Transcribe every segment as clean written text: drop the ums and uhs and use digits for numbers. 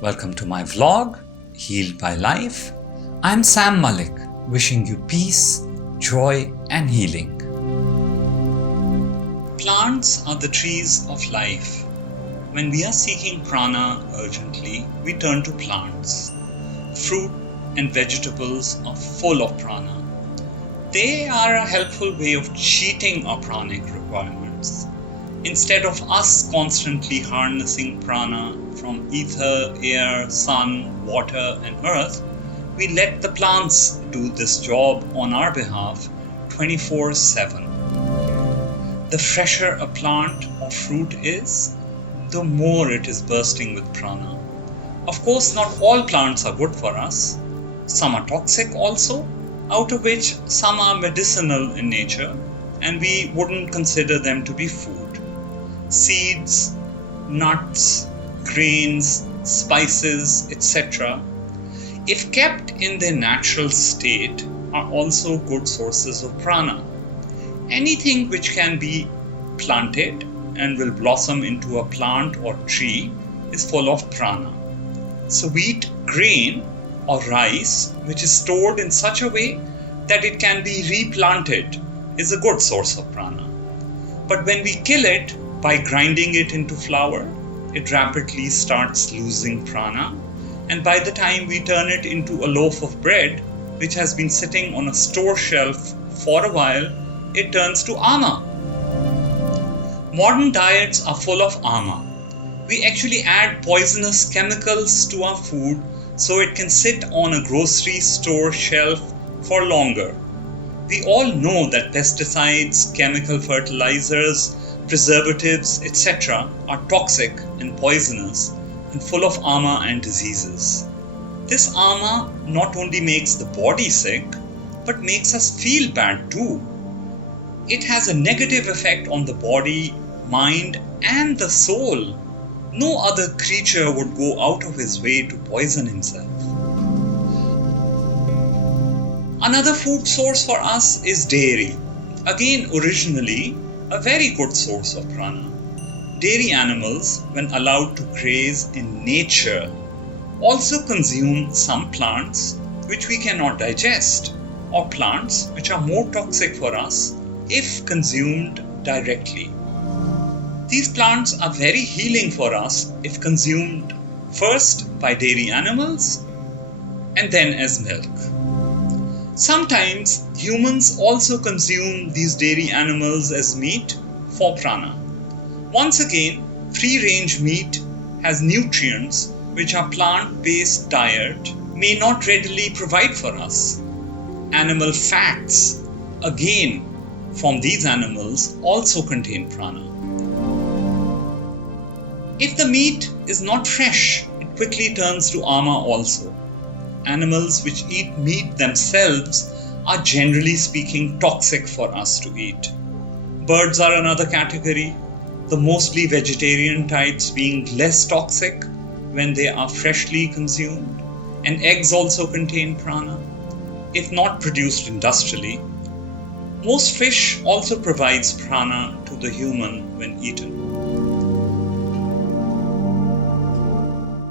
Welcome to my vlog, Healed by Life. I'm Sam Malik, wishing you peace, joy, and healing. Plants are the trees of life. When we are seeking prana urgently, we turn to plants. Fruit and vegetables are full of prana. They are a helpful way of cheating our pranic requirements. Instead of us constantly harnessing prana from ether, air, sun, water, and earth, we let the plants do this job on our behalf 24/7. The fresher a plant or fruit is, the more it is bursting with prana. Of course, not all plants are good for us. Some are toxic also, out of which some are medicinal in nature, and we wouldn't consider them to be food. Seeds, nuts, grains, spices, etc., if kept in their natural state, are also good sources of prana. Anything which can be planted and will blossom into a plant or tree is full of prana. So wheat, grain, or rice, which is stored in such a way that it can be replanted, is a good source of prana. But when we kill it by grinding it into flour, it rapidly starts losing prana, and by the time we turn it into a loaf of bread, which has been sitting on a store shelf for a while, it turns to ama. Modern diets are full of ama. We actually add poisonous chemicals to our food so it can sit on a grocery store shelf for longer. We all know that pesticides, chemical fertilizers, preservatives, etc. are toxic and poisonous and full of ama and diseases. This ama not only makes the body sick, but makes us feel bad too. It has a negative effect on the body, mind, and the soul. No other creature would go out of his way to poison himself. Another food source for us is dairy. Again, originally, a very good source of prana. Dairy animals, when allowed to graze in nature, also consume some plants which we cannot digest, or plants which are more toxic for us if consumed directly. These plants are very healing for us if consumed first by dairy animals and then as milk. Sometimes humans also consume these dairy animals as meat for prana. Once again, free-range meat has nutrients which our plant-based diet may not readily provide for us. Animal fats, again, from these animals also contain prana. If the meat is not fresh, it quickly turns to ama also. Animals which eat meat themselves are generally speaking toxic for us to eat. Birds are another category, the mostly vegetarian types being less toxic when they are freshly consumed, and eggs also contain prana, if not produced industrially. Most fish also provides prana to the human when eaten.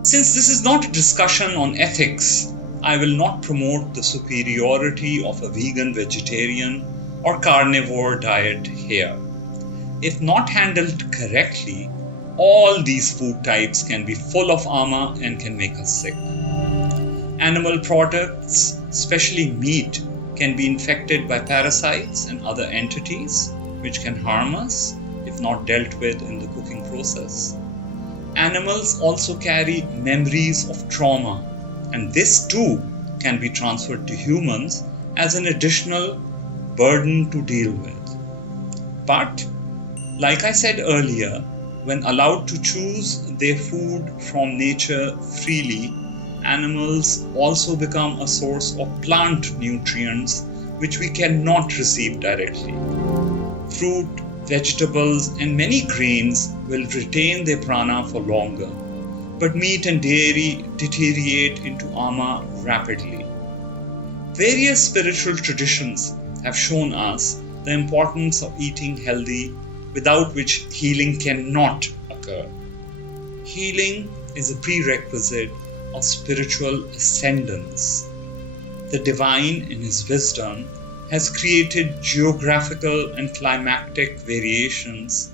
Since this is not a discussion on ethics, I will not promote the superiority of a vegan, vegetarian, or carnivore diet here. If not handled correctly, all these food types can be full of ama and can make us sick. Animal products, especially meat, can be infected by parasites and other entities which can harm us if not dealt with in the cooking process. Animals also carry memories of trauma, and this too can be transferred to humans as an additional burden to deal with. But, like I said earlier, when allowed to choose their food from nature freely, animals also become a source of plant nutrients which we cannot receive directly. Fruit, vegetables, and many grains will retain their prana for longer, but meat and dairy deteriorate into ama rapidly. Various spiritual traditions have shown us the importance of eating healthy, without which healing cannot occur. Healing is a prerequisite of spiritual ascendance. The divine, in his wisdom, has created geographical and climatic variations,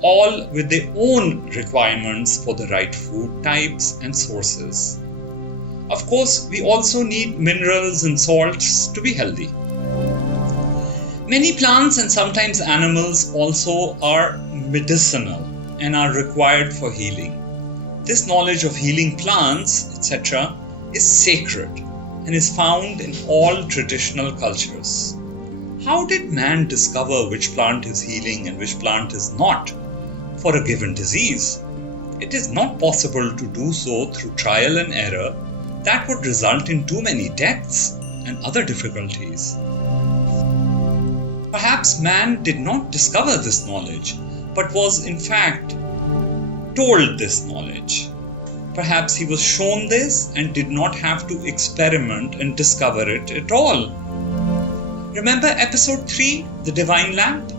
all with their own requirements for the right food types and sources. Of course, we also need minerals and salts to be healthy. Many plants and sometimes animals also are medicinal and are required for healing. This knowledge of healing plants, etc., is sacred and is found in all traditional cultures. How did man discover which plant is healing and which plant is not for a given disease? It is not possible to do so through trial and error. That would result in too many deaths and other difficulties. Perhaps man did not discover this knowledge, but was in fact told this knowledge. Perhaps he was shown this and did not have to experiment and discover it at all. Remember episode 3, the divine lamp?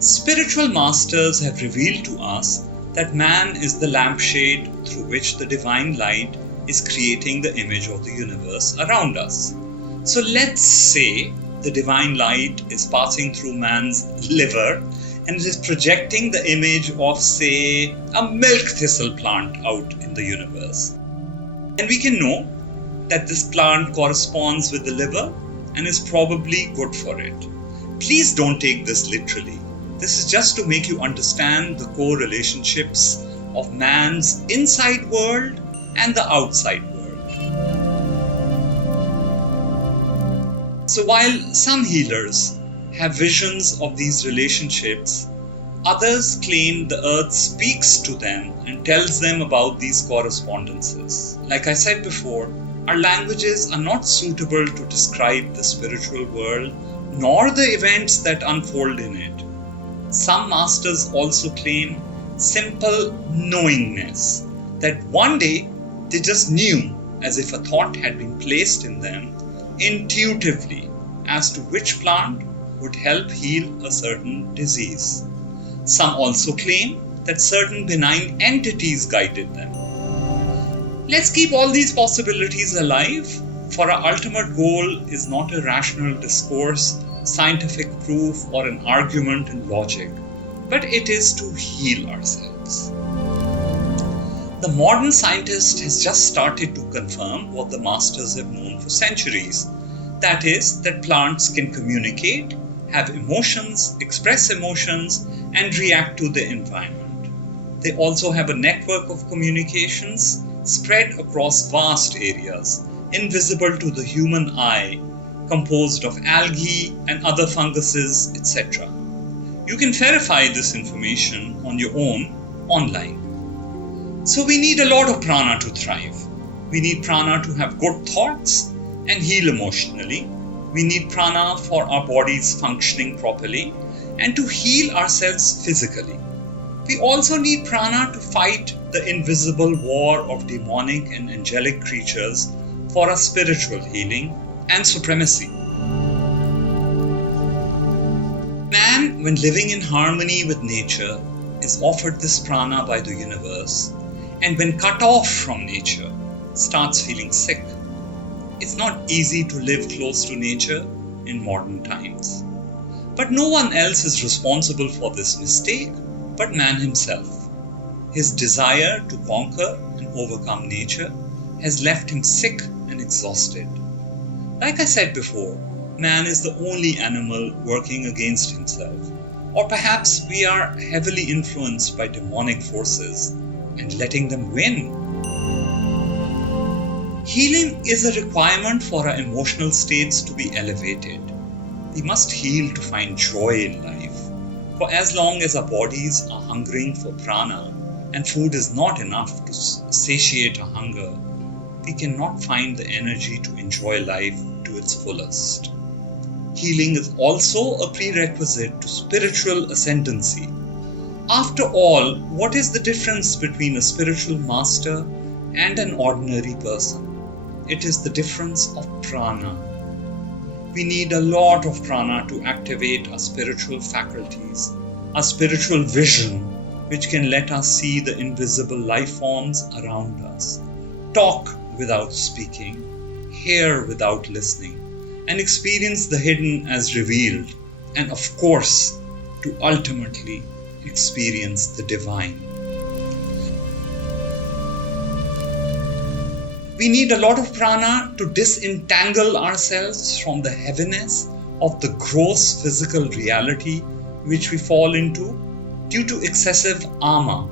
Spiritual masters have revealed to us that man is the lampshade through which the divine light is creating the image of the universe around us. So let's say the divine light is passing through man's liver and it is projecting the image of, say, a milk thistle plant out in the universe. And we can know that this plant corresponds with the liver and is probably good for it. Please don't take this literally. This is just to make you understand the core relationships of man's inside world and the outside world. So while some healers have visions of these relationships, others claim the earth speaks to them and tells them about these correspondences. Like I said before, our languages are not suitable to describe the spiritual world nor the events that unfold in it. Some masters also claim simple knowingness, that one day they just knew, as if a thought had been placed in them intuitively, as to which plant would help heal a certain disease. Some also claim that certain benign entities guided them. Let's keep all these possibilities alive, for our ultimate goal is not a rational discourse, scientific proof, or an argument in logic, but it is to heal ourselves. The modern scientist has just started to confirm what the masters have known for centuries. That is, that plants can communicate, have emotions, express emotions, and react to the environment. They also have a network of communications spread across vast areas, invisible to the human eye, composed of algae and other funguses, etc. You can verify this information on your own online. So we need a lot of prana to thrive. We need prana to have good thoughts and heal emotionally. We need prana for our bodies functioning properly and to heal ourselves physically. We also need prana to fight the invisible war of demonic and angelic creatures for our spiritual healing and supremacy. Man, when living in harmony with nature, is offered this prana by the universe, and when cut off from nature, starts feeling sick. It's not easy to live close to nature in modern times. But no one else is responsible for this mistake but man himself. His desire to conquer and overcome nature has left him sick and exhausted. Like I said before, man is the only animal working against himself. Or perhaps we are heavily influenced by demonic forces and letting them win. Healing is a requirement for our emotional states to be elevated. We must heal to find joy in life. For as long as our bodies are hungering for prana and food is not enough to satiate our hunger, we cannot find the energy to enjoy life to its fullest. Healing is also a prerequisite to spiritual ascendancy. After all, what is the difference between a spiritual master and an ordinary person? It is the difference of prana. We need a lot of prana to activate our spiritual faculties, our spiritual vision, which can let us see the invisible life forms around us, talk without speaking, hear without listening, and experience the hidden as revealed, and of course, to ultimately experience the divine. We need a lot of prana to disentangle ourselves from the heaviness of the gross physical reality which we fall into due to excessive ama.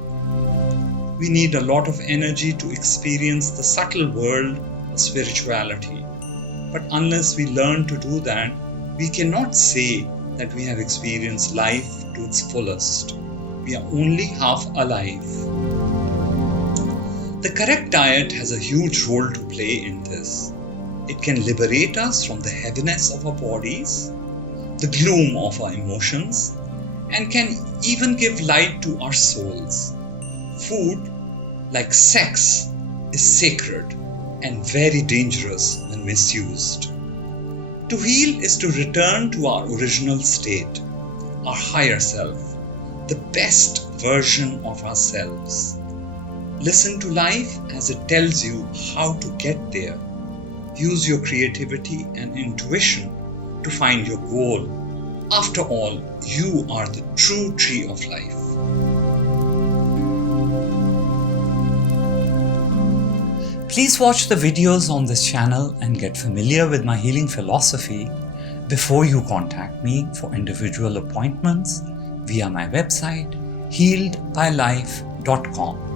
We need a lot of energy to experience the subtle world of spirituality. But unless we learn to do that, we cannot say that we have experienced life to its fullest. We are only half alive. The correct diet has a huge role to play in this. It can liberate us from the heaviness of our bodies, the gloom of our emotions, and can even give light to our souls. Food, like sex, is sacred and very dangerous when misused. To heal is to return to our original state, our higher self, the best version of ourselves. Listen to life as it tells you how to get there. Use your creativity and intuition to find your goal. After all, you are the true tree of life. Please watch the videos on this channel and get familiar with my healing philosophy before you contact me for individual appointments via my website healedbylife.com.